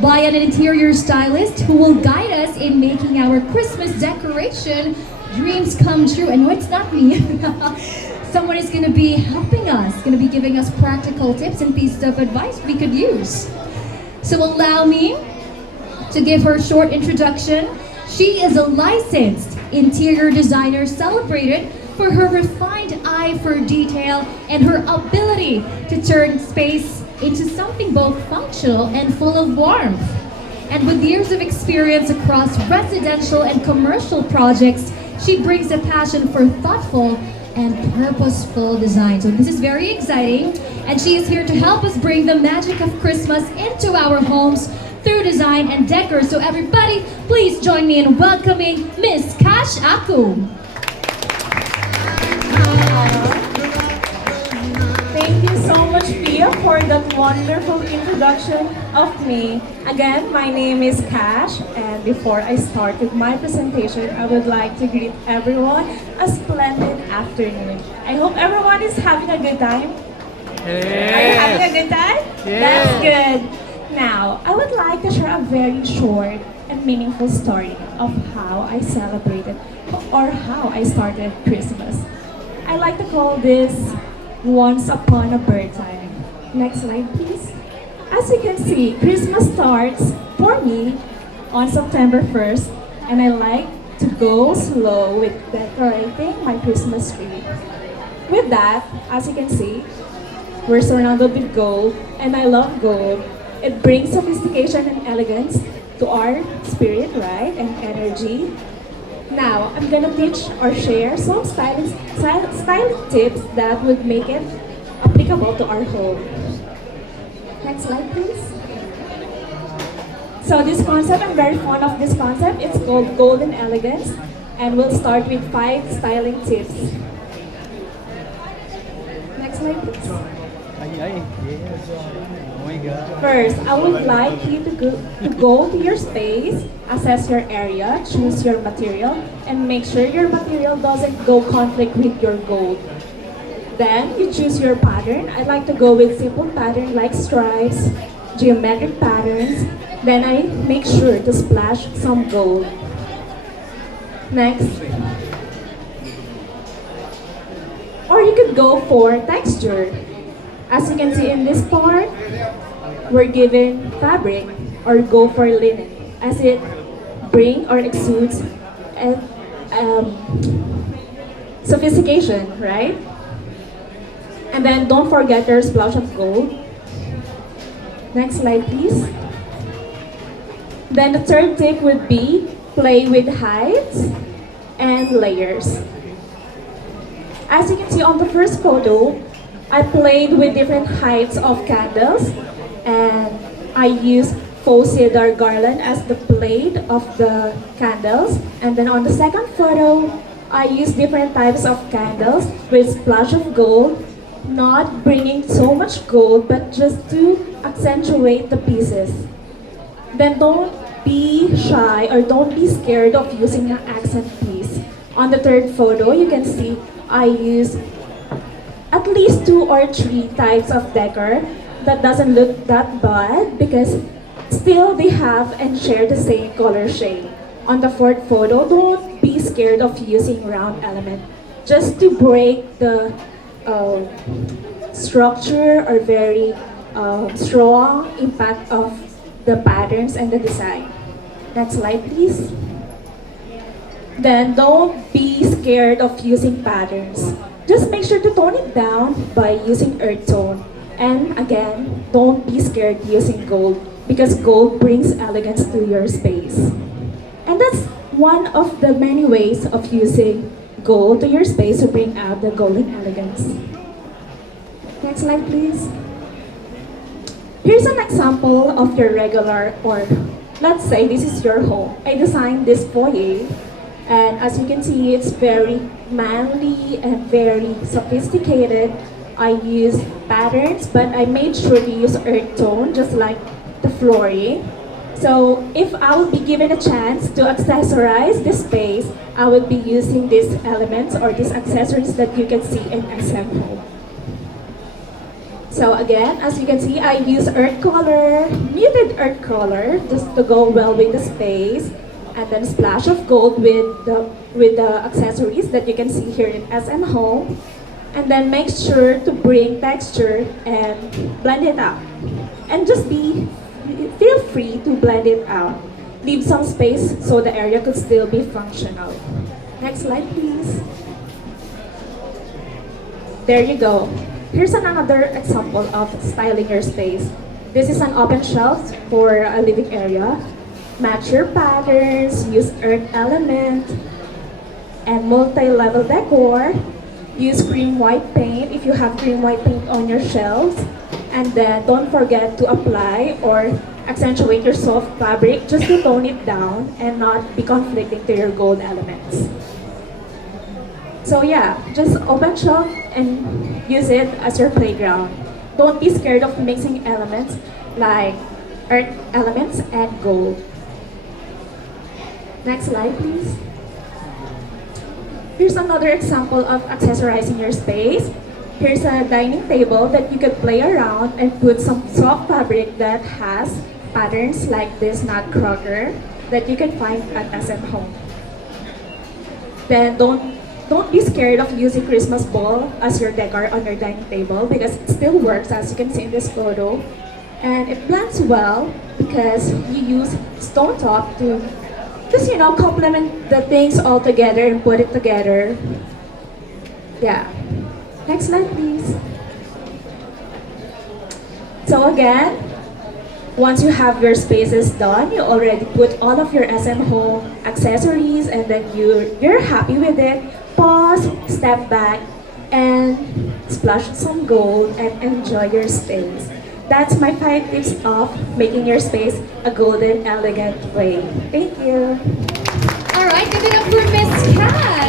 by an interior stylist who will guide us in making our Christmas decoration dreams come true. And no, it's not me. Someone is going to be helping us, going to be giving us practical tips and pieces of advice we could use. So allow me to give her a short introduction. She is a licensed interior designer celebrated for her refined eye for detail and her ability to turn space into something both functional and full of warmth. And with years of experience across residential and commercial projects, she brings a passion for thoughtful and purposeful design. So this is very exciting, and she is here to help us bring the magic of Christmas into our homes through design and decor. So everybody, please join me in welcoming Miss Kash Aku. Thank you so much, Pia, for that wonderful introduction of me. Again, my name is Kash, and before I start with my presentation, I would like to greet everyone a splendid afternoon. I hope everyone is having a good time. Are you having a good time? That's good. Now, I would like to share a very short and meaningful story of how I celebrated or how I started Christmas. I like to call this Once Upon a Bird Time. Next slide, please. As you can see, Christmas starts for me on September 1st, and I like to go slow with decorating my Christmas tree. With that, as you can see, we're surrounded with gold, and I love gold. It brings sophistication and elegance to our spirit, right, and energy. Now, I'm gonna teach or share some styling tips that would make it applicable to our home. Next slide, please. So this concept, I'm very fond of this concept. It's called Golden Elegance, and we'll start with 5 styling tips. Next slide, please. Oh my God. First, I would like you to go to your space, assess your area, choose your material, and make sure your material doesn't go conflict with your gold. Then, you choose your pattern. I like to go with simple pattern like stripes, geometric patterns. Then I make sure to splash some gold. Next. Or you could go for texture. As you can see in this part, we're given fabric or go for linen as it brings or exudes sophistication, right? And then don't forget your splash of gold. Next slide, please. Then the third tip would be play with heights and layers. As you can see on the first photo, I played with different heights of candles, and I used faux cedar garland as the blade of the candles. And then on the second photo, I used different types of candles with splash of gold, not bringing so much gold, but just to accentuate the pieces. Then don't be shy or don't be scared of using an accent piece. On the third photo, you can see I used at least 2 or 3 types of decor that doesn't look that bad because still they have and share the same color shade. On the fourth photo, don't be scared of using round element just to break the structure or very strong impact of the patterns and the design. Next slide, please. Then don't be scared of using patterns. Just make sure to tone it down by using earth tone. And again, don't be scared using gold because gold brings elegance to your space. And that's one of the many ways of using gold to your space to bring out the golden elegance. Next slide, please. Here's an example of your regular, or let's say this is your home. I designed this foyer, and as you can see, it's very manly and very sophisticated. I used patterns, but I made sure to use earth tone, just like the flooring. So if I would be given a chance to accessorize this space, I would be using these elements or these accessories that you can see in SM Home. So again, as you can see, I use earth color, muted earth color, just to go well with the space, and then splash of gold with the accessories that you can see here in SM Home, and then make sure to bring texture and blend it out, and just feel free to blend it out. Leave some space so the area could still be functional. Next slide, please. There you go. Here's another example of styling your space. This is an open shelf for a living area. Match your patterns, use earth element, and multi-level decor. Use cream white paint if you have cream white paint on your shelves. And then don't forget to apply or accentuate your soft fabric just to tone it down and not be conflicting to your gold elements. So yeah, just open shelf and use it as your playground. Don't be scared of mixing elements like earth elements and gold. Next slide, please. Here's another example of accessorizing your space. Here's a dining table that you could play around and put some soft fabric that has patterns like this nutcracker that you can find at SM Home. Then don't be scared of using Christmas ball as your decor on your dining table because it still works as you can see in this photo. And it blends well because you use stone top to just, complement the things all together and put it together. Yeah. Next slide, please. So again, once you have your spaces done, you already put all of your SM Home accessories and then you're happy with it, pause, step back, and splash some gold and enjoy your space. That's my 5 tips of making your space a golden, elegant way. Thank you. All right, give it up for Miss Kash.